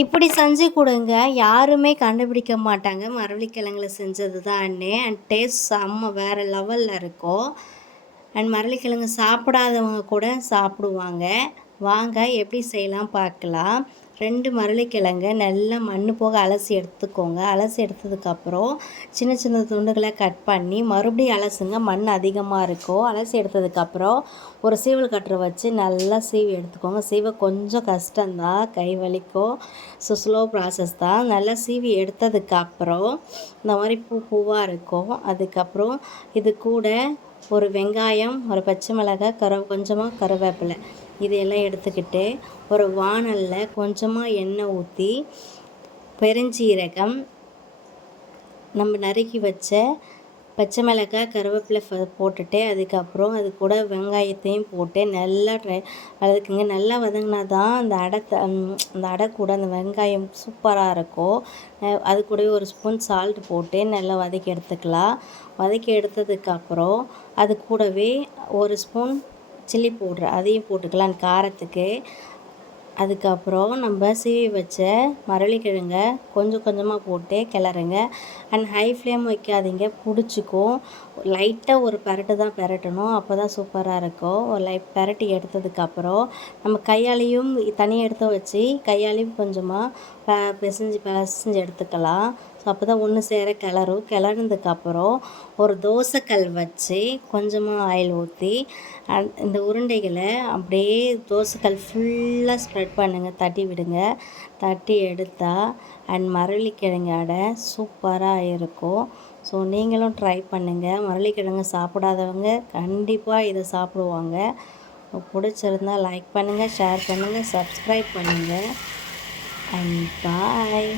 இப்படி செஞ்சு கொடுங்க, யாருமே கண்டுபிடிக்க மாட்டாங்க மரவள்ளிக்கிழங்குல செஞ்சது தான்னு. அண்ட் டேஸ்ட் செம்ம வேறு லெவலில் இருக்கும். அண்ட் மரவள்ளிக்கிழங்கு சாப்பிடாதவங்க கூட சாப்பிடுவாங்க. வாங்க எப்படி செய்யலாம் பார்க்கலாம். 2 மரவள்ளிக்கிழங்க நல்லா மண் போக அலசி எடுத்துக்கோங்க. அலசி எடுத்ததுக்கப்புறம் சின்ன சின்ன துண்டுகளை கட் பண்ணி மறுபடியும் அலசுங்க, மண் அதிகமாக இருக்கும். அலசி எடுத்ததுக்கப்புறம் ஒரு சீவல் கட்டரை வச்சு நல்லா சீவி எடுத்துக்கோங்க. சீவ கொஞ்சம் கஷ்டம்தான், கை வலிக்கும். ஸ்லோ ப்ராசஸ் தான். நல்லா சீவி எடுத்ததுக்கப்புறம் இந்த மாதிரி பூவாக இருக்கும். அதுக்கப்புறம் இது கூட ஒரு வெங்காயம், ஒரு பச்சை மிளகாய், கொஞ்சமாக கருவேப்பிலை இதையெல்லாம் எடுத்துக்கிட்டு ஒரு வாணலில் கொஞ்சமாக எண்ணெய் ஊற்றி பெருஞ்சீரகம், நம்ம நறுக்கி வச்ச பச்சை மிளகாய், கருவேப்பிலை போட்டுட்டு அதுக்கப்புறம் அது கூட வெங்காயத்தையும் போட்டு நல்லா வதக்குங்க. நல்லா வதங்கினா தான் அந்த அடை கூட அந்த வெங்காயம் சூப்பராக இருக்கும். அது கூடவே ஒரு ஸ்பூன் சால்ட் போட்டு நல்லா வதக்கி எடுத்துக்கலாம். வதக்கி எடுத்ததுக்கப்புறம் அது கூடவே ஒரு ஸ்பூன் சில்லி பவுட்ரு அதையும் போட்டுக்கலாம் காரத்துக்கு. அதுக்கப்புறம் நம்ம சீவி வச்ச மரவள்ளிக்கிழங்க கொஞ்சம் கொஞ்சமாக போட்டு கிளறுங்க. அண்ட் ஹை ஃப்ளேம் வைக்காதீங்க, பிடிச்சிக்கும். லைட்டாக ஒரு பெரட்டு தான் பெரட்டணும், அப்போ தான் சூப்பராக இருக்கும். ஒரு பெரட்டி எடுத்ததுக்கப்புறம் நம்ம கையாலையும் தனியாக எடுத்து வச்சு கையாலையும் கொஞ்சமாக பிசைஞ்சு எடுத்துக்கலாம். ஸோ அப்போ தான் ஒன்று சேர கிளறுனதுக்கப்புறம் ஒரு தோசைக்கல் வச்சு கொஞ்சமாக ஆயில் ஊற்றி இந்த உருண்டைகளை அப்படியே தோசைக்கல் ஃபுல்லாக ஸ்ப்ரெட் பண்ணுங்கள், தட்டி விடுங்க. தட்டி எடுத்தால் அண்ட் மரவள்ளிக்கிழங்கு அடை சூப்பராக இருக்கும். ஸோ நீங்களும் ட்ரை பண்ணுங்கள். மரவள்ளிக்கிழங்கு சாப்பிடாதவங்க கண்டிப்பாக இதை சாப்பிடுவாங்க. பிடிச்சிருந்தால் லைக் பண்ணுங்கள், ஷேர் பண்ணுங்கள், சப்ஸ்கிரைப் பண்ணுங்கள். அண்ட் பாய்.